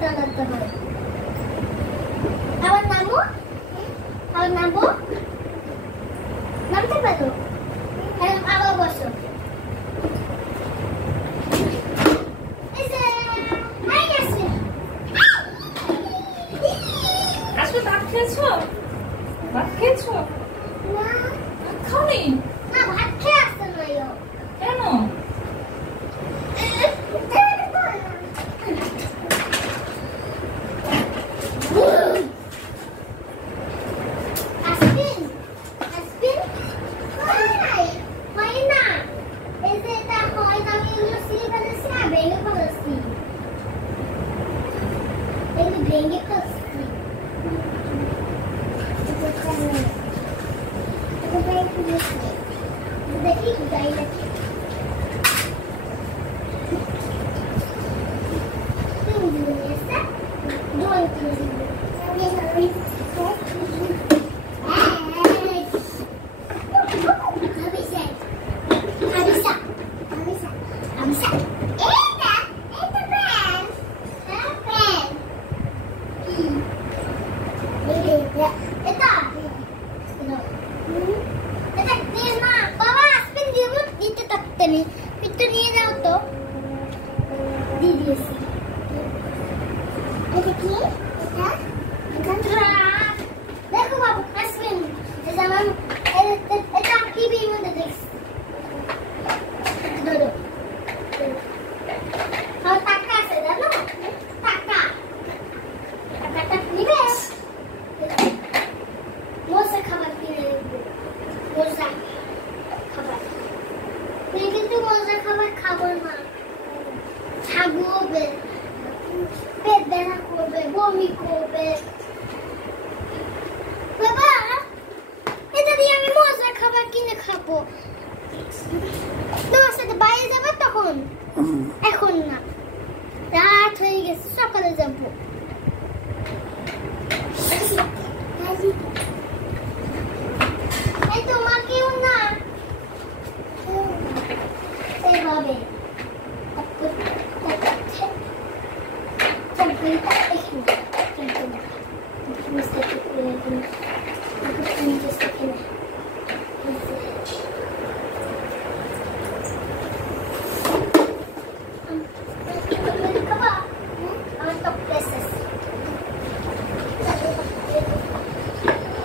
চালাতে হয়। আবার নামো, আবার নামো, নামতে পারো। হ্যাঁ, আবার বসো। আসলে ভাত খেয়েছো? ভাত খেয়েছো? না, খাওনি? না ভাত খেয়ে আসতে নয়। কেন? ভেঙে ফেলছি। দেখি যাই নাকি একটু নিয়ে যাও তো। দিয়ে দিয়েছি। এটা কি? দেখো বাবু আসবেন। এটা টিভির মধ্যে দেখছি। ধরো টাকা আছে জানো? টাকাটা নিবে? মজা খাবার কিনে নেবো। মজা খাবার কিন্তু মজা খাবার খাবো না। খাবো পেট ব্যথা করবে, বমি করবে। বাবা এটা দিয়ে আমি মজা খাবার কিনে খাবো। তোমার সাথে বাইরে যাবে তখন? এখন না, রাত হয়ে গেছে, সকালে যাবো।